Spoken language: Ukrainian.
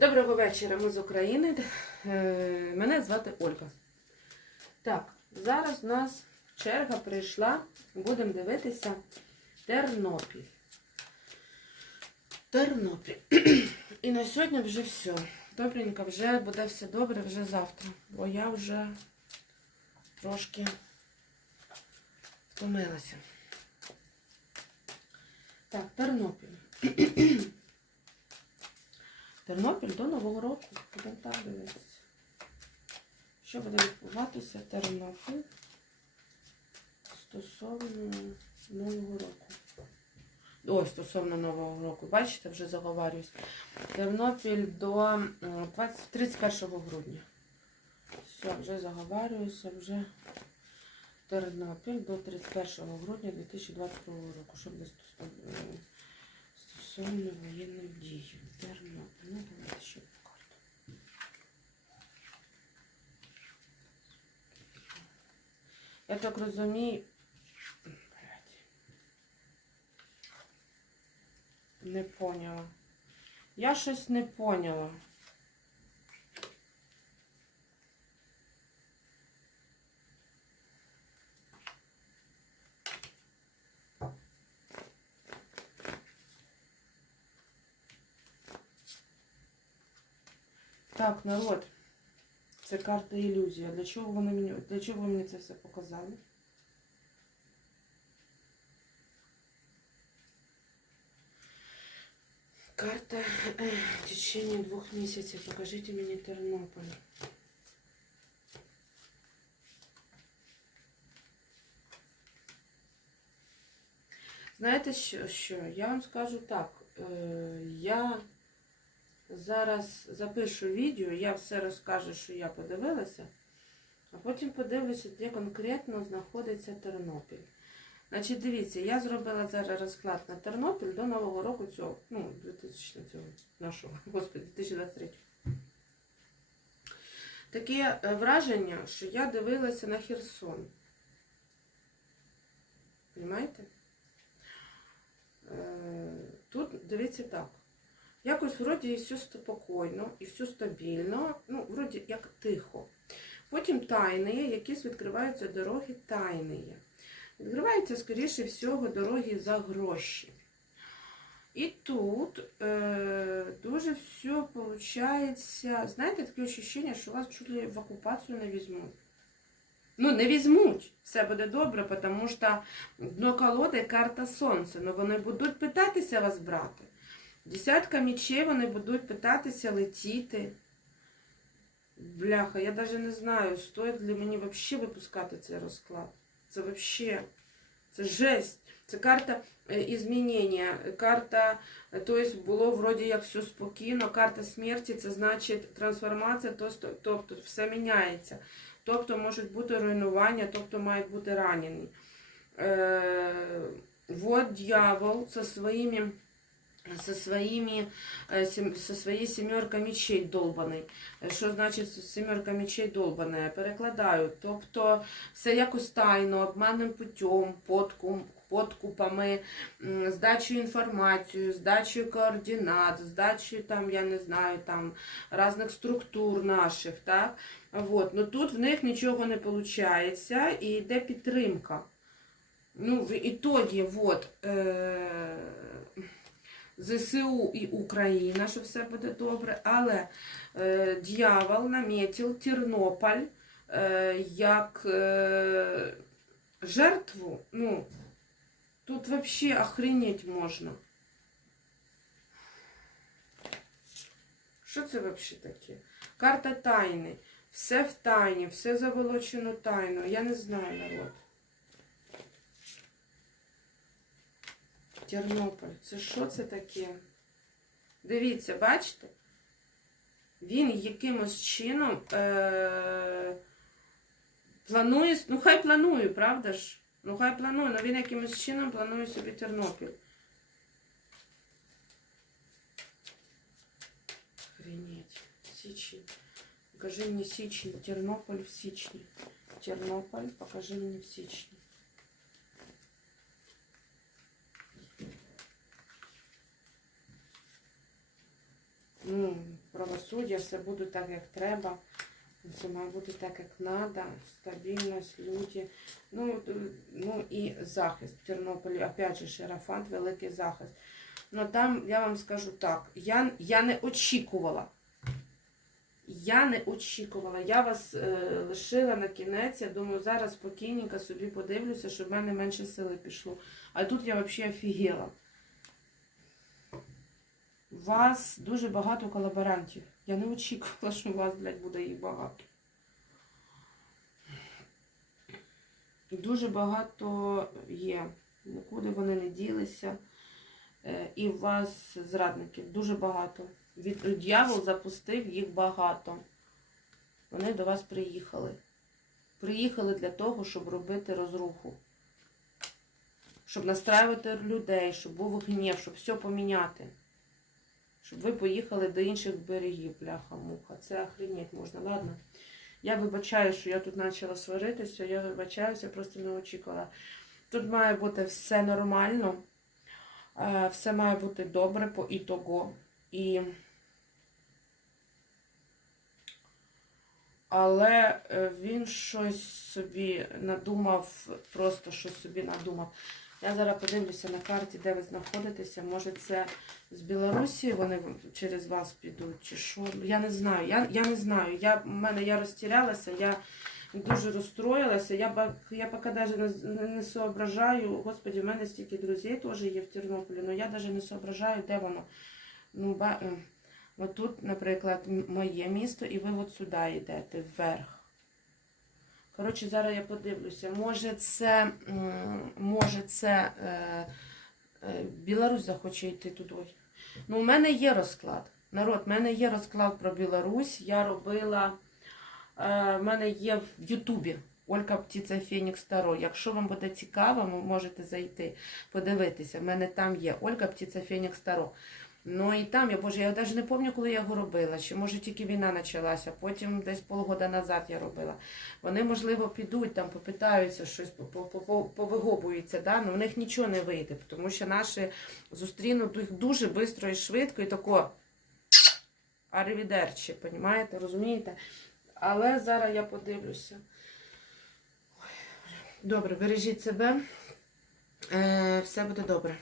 Доброго вечора, ми з України. Е, Мене звати Ольга. Так, зараз у нас черга прийшла. Будемо дивитися Тернопіль. Тернопіль. І на сьогодні вже все. Добренько, вже буде все добре вже завтра. Бо я вже трошки втомилася. Так, Тернопіль. Тернопіль до Нового року. Будемо так дивитися. Що буде відбуватися Тернопіль стосовно Нового року. Ой, стосовно Нового року. Бачите, вже заговарююсь. Тернопіль до 20, 31 грудня. Все, вже заговарююся, вже Тернопіль до 31 грудня 2022 року. Що буде стосовно воєнних дій. Тернопіль. Ну, давайте ще карту. Я так розумію. Не поняла. Я щось не поняла. Так, народ. Це карта ілюзія. Для чого вони мені, для чого ви мені це все показали? Карта е, в течение двох місяців. Покажіть мені Тернополь. Знаєте що? що? Я вам скажу так. Е, я зараз запишу відео, я все розкажу, що я подивилася, а потім подивлюся, де конкретно знаходиться Тернопіль. Значить, дивіться, я зробила зараз розклад на Тернопіль до Нового року цього, ну, 2000 цього нашого, господи, 2023. Таке е, враження, що я дивилася на Херсон. Понимаєте? Е, Тут дивіться так. Якось вроді і все спокійно, і все стабільно, ну, вроді як тихо. Потім тайні, якісь відкриваються дороги тайні. Відкриваються, скоріше всього, дороги за гроші. І тут е, дуже все виходить, знаєте, таке відчуття, що вас чуть в окупацію не візьмуть. Ну, не візьмуть, все буде добре, тому що дно колоди карта сонця. Ну вони будуть питатися вас брати. Десятка мечей вони будуть питатися летіти. Бляха, я навіть не знаю, стоїть ли мені взагалі випускати цей розклад. Це взагалі, це жесть. Це карта е, змінення, карта, тобто було вроді як все спокійно, карта смерті це значить трансформація, тобто все міняється. Тобто можуть бути руйнування, тобто мають бути ранені. Е, вот дьявол со своїми со своїми е, сім- со своєю сімеркою мечей долбаний. Що значить сімерка мечей долбана? Перекладаю. Тобто все якось тайно, обманним путем, подкуп, подкупами, здачею інформації, здачею координат, здачею там, я не знаю, там різних структур наших, так? Вот. Ну тут в них нічого не виходить і йде підтримка. Ну, в ітогі, вот, е- ЗСУ і Україна, що все буде добре, але е, дьявол наметив Тернополь е, як е, жертву. Ну, тут взагалі охренеть можна. Що це взагалі таке? Карта тайни. Все в тайні, все заволочено тайно. Я не знаю, народ. Тернополь. Це що це таке? Дивіться, бачите? Він якимось чином е- планує, ну хай планує, правда ж? Ну хай планує, але він якимось чином планує собі Тернопіль. Охренеть. Січень. Покажи мені січень. Тернополь в січні. Тернополь, покажи мені в січні. Ну, правосуддя, все буде так, як треба. Все має бути так, як треба, стабільність, люди. Ну, ну і захист в Тернополі, опять же, Шерафант, великий захист. Ну там я вам скажу так, я, я не очікувала. Я не очікувала. Я вас е, лишила на кінець. Я думаю, зараз спокійненько собі подивлюся, щоб в мене менше сили пішло. А тут я взагалі офігела. У вас дуже багато колаборантів. Я не очікувала, що у вас, блядь, буде їх багато. Дуже багато є. Нікуди вони не ділися. Е, І у вас зрадників дуже багато. Від дьявол запустив їх багато. Вони до вас приїхали. Приїхали для того, щоб робити розруху. Щоб настраювати людей, щоб був гнів, щоб все поміняти. Щоб ви поїхали до інших берегів, бляха-муха. Це охренеть можна, ладно. Я вибачаю, що я тут почала сваритися, я вибачаюся, просто не очікувала. Тут має бути все нормально, е, все має бути добре по ітого. І... Але е, він щось собі надумав, просто щось собі надумав. Я зараз подивлюся на карті, де ви знаходитеся. Може, це з Білорусі вони через вас підуть, чи що. Я не знаю. Я, я не знаю. Я, в мене я розтірялася, я дуже розстроїлася. Я, я поки навіть не, не, соображаю. Господи, в мене стільки друзів теж є в Тернополі, але я навіть не соображаю, де воно. Ну, ба, е, от тут, наприклад, моє місто, і ви от сюди йдете, вверх. Коротше, зараз я подивлюся. Може це, може це е, е, Білорусь захоче йти туди. Ну, у мене є розклад. Народ, у мене є розклад про Білорусь. Я робила. Е, мене є в Ютубі Олька Птиця Фенікс Таро. Якщо вам буде цікаво, ви можете зайти, подивитися. В мене там є Ольга Птиця Фенікс Таро. Ну і там, я боже, я навіть не пам'ятаю, коли я його робила. Чи може тільки війна почалася, потім десь полгода назад я робила. Вони, можливо, підуть там, попитаються щось, по- по- по- повигобуються, да? але в них нічого не вийде, тому що наші зустрінуть їх дуже швидко і швидко, і тако аревідерчі, понімаєте, розумієте? Але зараз я подивлюся. Добре, бережіть себе. Е, все буде добре.